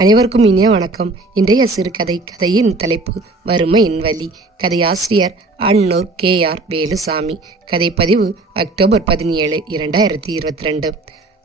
அனைவருக்கும் இனிய வணக்கம். இன்றைய சிறுகதை கதையின் தலைப்பு வறுமையின் வலி. கதையாசிரியர் அன்னூர் கே. ஆர். வேலுசாமி. கதைப்பதிவு அக்டோபர் பதினேழு இரண்டாயிரத்தி இருபத்தி ரெண்டு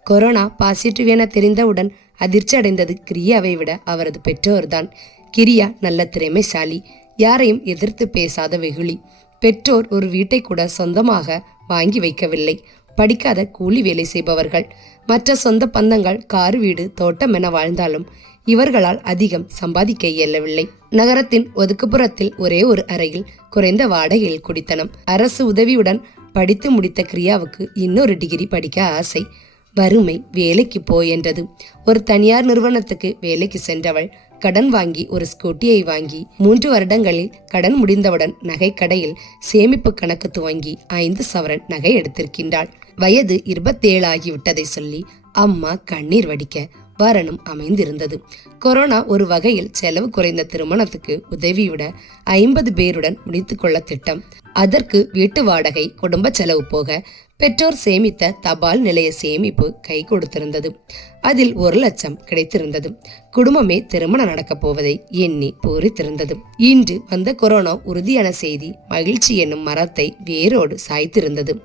கொரோனா பாசிட்டிவ் என தெரிந்தவுடன் அதிர்ச்சி அடைந்தது கிரியாவை விட அவரது பெற்றோர்தான். கிரியா நல்ல திறமைசாலி யாரையும் எதிர்த்து பேசாத வெகுளி. பெற்றோர் ஒரு வீட்டை கூட சொந்தமாக வாங்கி வைக்கவில்லை. படிக்காத கூலி வேலை செய்பவர்கள். மற்ற சொந்த பந்தங்கள் கார் வீடு தோட்டம் என வாழ்ந்தாலும் இவர்களால் அதிகம் சம்பாதிக்க இயலவில்லை. நகரத்தின் ஒதுக்குப்புறத்தில் ஒரே ஒரு அறையில் குறைந்த வாடகையில் குடித்தனம். அரசு உதவியுடன் படித்து முடித்த கிரியாவுக்கு இன்னொரு டிகிரி படிக்க ஆசை. வறுமை வேலைக்கு போ என்றது. ஒரு தனியார் நிறுவனத்துக்கு வேலைக்கு சென்றவள் கடன் வாங்கி ஒரு ஸ்கூட்டியை வாங்கி மூன்று வருடங்களில் கடன் முடிந்தவுடன் நகைக்கடையில் சேமிப்பு கணக்கு துவங்கி ஐந்து சவரன் நகை எடுத்திருக்கின்றாள். வயது இருபத்தேழு ஆகிவிட்டதை சொல்லி அம்மா கண்ணீர் வடிக்க வரணும் அமைந்திருந்தது. கொரோனா ஒரு வகையில் செலவு குறைந்த திருமணத்துக்கு உதவியுட ஐம்பது பேருடன் முடித்துக்கொள்ள திட்டம். அதற்கு வீட்டு வாடகை குடும்ப செலவு போக பெற்றோர் சேமித்த தபால் நிலைய சேமிப்பு கை கொடுத்திருந்தது. அதில் ஒரு லட்சம் கிடைத்திருந்தது. குடும்பமே திருமணம் நடக்கப் போவதை எண்ணி பூரித்திருந்தது. இன்று வந்த கொரோனா உறுதியான செய்தி மகிழ்ச்சி என்னும் மரத்தை வேரோடு சாய்த்திருந்தது.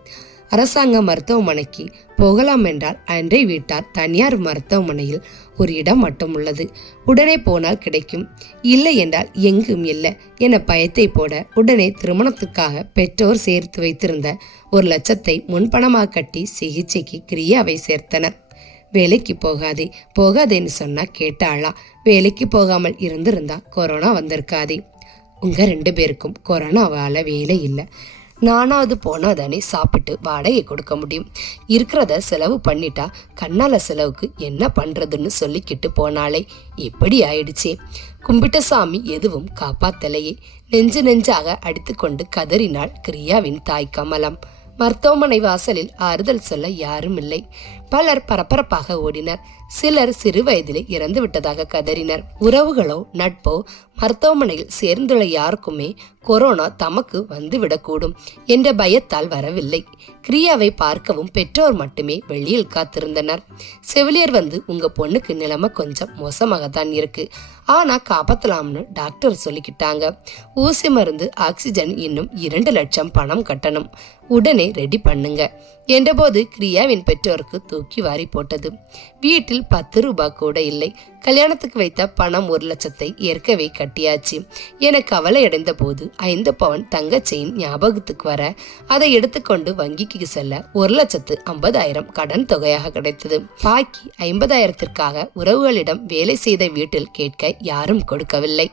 அரசாங்க மருத்துவமனைக்கு போகலாம் என்றால் அன்றை வீட்டார் தனியார் மருத்துவமனையில் ஒரு இடம் மட்டும் உள்ளது. உடனே போனால் கிடைக்கும். இல்லை என்றால் எங்கும் இல்லை என பயத்தை போட உடனே திருமணத்துக்காக பெற்றோர் சேர்த்து வைத்திருந்த ஒரு லட்சத்தை முன்பணமாக கட்டி சிகிச்சைக்கு கிரியாவை சேர்த்தனர். வேலைக்கு போகாதே போகாதேன்னு சொன்னா கேட்டாளா? வேலைக்கு போகாமல் இருந்திருந்தா கொரோனா வந்திருக்காதே. உங்க ரெண்டு பேருக்கும் கொரோனாவால வேலை இல்லை. நானாவது போனால் தானே சாப்பிட்டு வாடகை கொடுக்க முடியும். இருக்கிறத செலவு பண்ணிட்டா கண்ணால செலவுக்கு என்ன பண்ணுறதுன்னு சொல்லிக்கிட்டு போனாலே எப்படி ஆயிடுச்சே. கும்பிட்ட சாமி எதுவும் காப்பாத்தலையே. நெஞ்சு நெஞ்சாக அடித்துக்கொண்டு கதறினாள் கிரியாவின் தாய் கமலம். மருத்துவமனை வாசலில் ஆறுதல் சொல்ல யாரும் இல்லை பலர் பரபரப்பாக ஓடினர். சிலர் சிறு வயதிலே இறந்து விட்டதாக கதறினர். உறவுகளோ நட்போ மருத்துவமனையில் சேர்ந்துள்ள யாருக்குமே கொரோனா தமக்கு வந்துவிடக்கூடும் என்ற பயத்தால் வரவில்லை. கிரியாவை பார்க்கவும் பெற்றோர் மட்டுமே வெளியில் காத்திருந்தனர். செவிலியர் வந்து உங்க பொண்ணுக்கு நிலைமை கொஞ்சம் மோசமாகத்தான் இருக்கு. ஆனா காப்பாத்தலாம்னு டாக்டர் சொல்லிக்கிட்டாங்க. ஊசி மருந்து ஆக்சிஜன் இன்னும் இரண்டு லட்சம் பணம் கட்டணும். உடனே ரெடி பண்ணுங்க என்றபோது கிரியாவின் பெற்றோருக்கு தூக்கி வாரி போட்டது. வீட்டில் பத்து ரூபாய் கூட இல்லை. கல்யாணத்துக்கு வைத்த பணம் ஒரு லட்சத்தை ஏற்கவே கட்டியாச்சு. என கவலை அடைந்த போது ஐந்து பவன் தங்க செயின் ஞாபகத்துக்கு வர அதை எடுத்துக்கொண்டு வங்கிக்கு செல்ல ஒரு லட்சத்து ஐம்பதாயிரம் கடன் தொகையாக கிடைத்தது. பாக்கி ஐம்பதாயிரத்திற்காக உறவுகளிடம் வேலை செய்த வீட்டில் கேட்க யாரும் கொடுக்கவில்லை.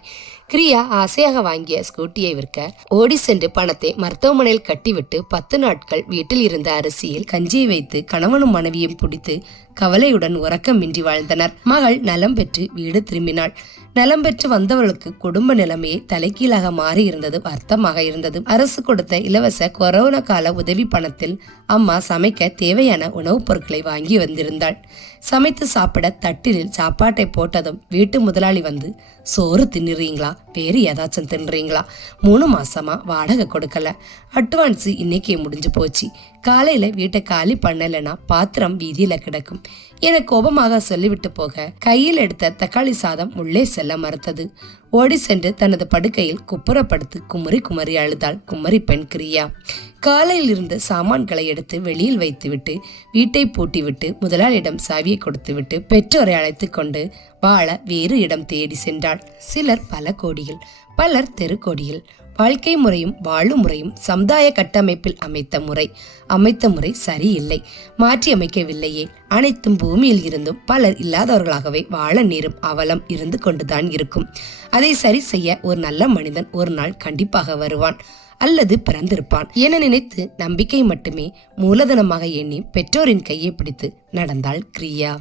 கிரியா ஆசையாக வாங்கிய ஸ்கூட்டியை விற்க ஓடி சென்று பணத்தை மருத்துவமனையில் கட்டிவிட்டு பத்து நாட்கள் வீட்டில் இருந்த அரிசியில் கஞ்சியை வைத்து கணவனும் மனைவியும் பிடித்து கவலையுடன் உறக்கமின்றி வாழ்ந்தனர். மகள் நலம் பெற்று வீடு திரும்பினாள். நலம் பெற்று வந்தவர்களுக்கு குடும்ப நிலைமையை தலைகீழாக மாறி இருந்தது வருத்தமாக இருந்தது. அரசு கொடுத்த இலவச கொரோனா கால உதவி பணத்தில் அம்மா சமைக்க தேவையான உணவுப் பொருட்களை வாங்கி வந்திருந்தாள். சமைத்து சாப்பிட தட்டிலில் சாப்பாட்டை போட்டதும் வீட்டு முதலாளி வந்து சோறு தின்னுறீங்களா? வேறு ஏதாச்சும் தின்னுறீங்களா? மூணு மாசமா வாடகை கொடுக்கல. அட்வான்ஸ் இன்னைக்கே முடிஞ்சு போச்சு. காலையில வீட்டை காலி பண்ணலைன்னா பாத்திரம் வீதியில கிடக்கும். என கோபமாக சொல்லிவிட்டு போக கையில் எடுத்த தக்காளி சாதம் உள்ளே செல்ல மறுத்தது. ஓடி சென்று தனது படுக்கையில் குப்புறப்படுத்து குமரி குமரி அழுதாள் குமரி பெண் கிரியா. காலையில் இருந்து சாமான்களை எடுத்து வெளியில் வைத்துவிட்டு வீட்டை பூட்டிவிட்டு முதலாளியிடம் சாவியை கொடுத்துவிட்டு பெற்றோரை அழைத்து கொண்டு வாழ வேறு இடம் தேடி சென்றாள். சிலர் பல கோடியில் பலர் தெருக்கோடியில் வாழ்க்கை முறையும் வாழும் முறையும் சமுதாய கட்டமைப்பில் அமைத்த முறை. அமைத்த முறை சரியில்லை. மாற்றி அமைக்கவில்லையே அனைத்தும் பூமியில் இருந்தும் பலர் இல்லாதவர்களாகவே வாழ நேரும் அவலம் இருந்து கொண்டுதான் இருக்கும். அதை சரி செய்ய ஒரு நல்ல மனிதன் ஒரு நாள் கண்டிப்பாக வருவான் அல்லது பிறந்திருப்பான் என நினைத்து நம்பிக்கை மட்டுமே மூலதனமாக எண்ணி பெற்றோரின் கையை பிடித்து நடந்தாள் கிரியா.